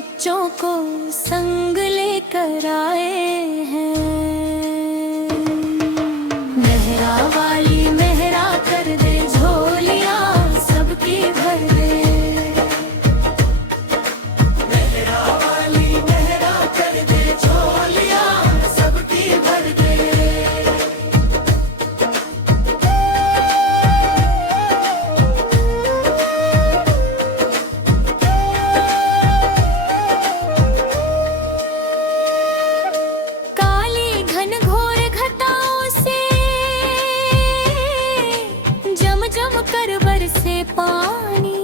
बच्चों को संग लेकर आए हैं। मेहरा वाली मेहरा कर दे, झोलियां सबकी भर दे। मेहरा वाली मेहरा कर दे, झोलियां सबकी भर दे। कर बरसे पानी,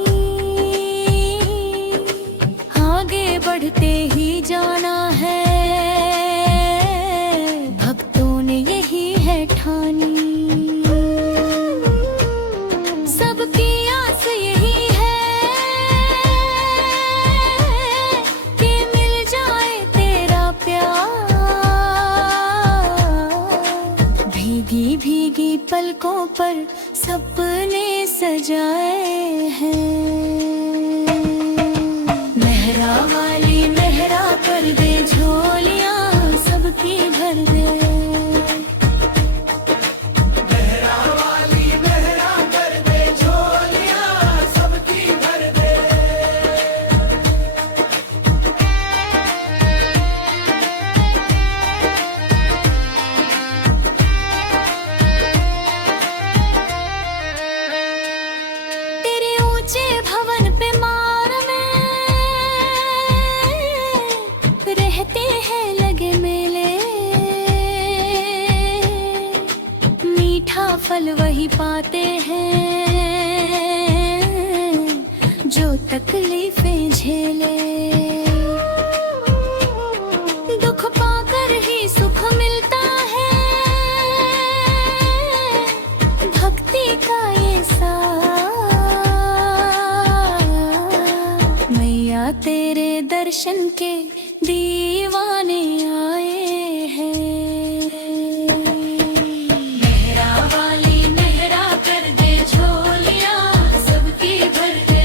आगे बढ़ते ही जाना है, भक्तों ने यही है ठानी। सबकी आस यही है कि मिल जाए तेरा प्यार। भीगी भीगी पलकों पर सपने सजाए हैं। मेहरा वाली मेहरा कर दे, झोलियां सबकी भर दे। मेहरा वाली मेहरा कर दे, झोलियां सबकी भर दे। ऊंचे भवन पे मार में रहते हैं लगे मेले, मीठा फल वही पाते हैं जो तकलीफें झेले। दुख पाकर ही सुख मिलता है, भक्ति का ये तेरे दर्शन के दीवाने आए हैं। मेहरा वाली मेहरा कर दे, झोलियां सबकी भर दे।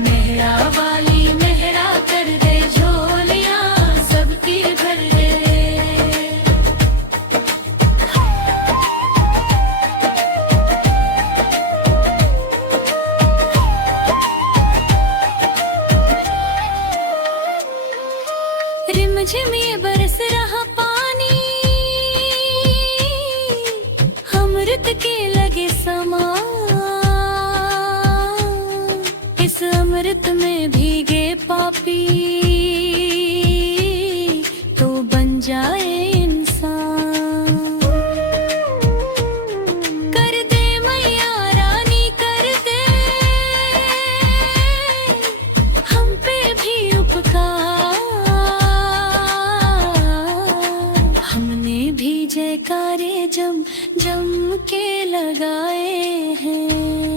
मेहरा वाली मेहरा कर दे, झोलियां सबकी भर दे। रिमझिम ये बरस रहा पानी, अमृत के लगे समान। इस अमृत में भीगे पापी तो बन जाए इंसान। कर दे मैया रानी कर दे, हम पे भी उपकार। जयकारे जम जम के लगाए हैं।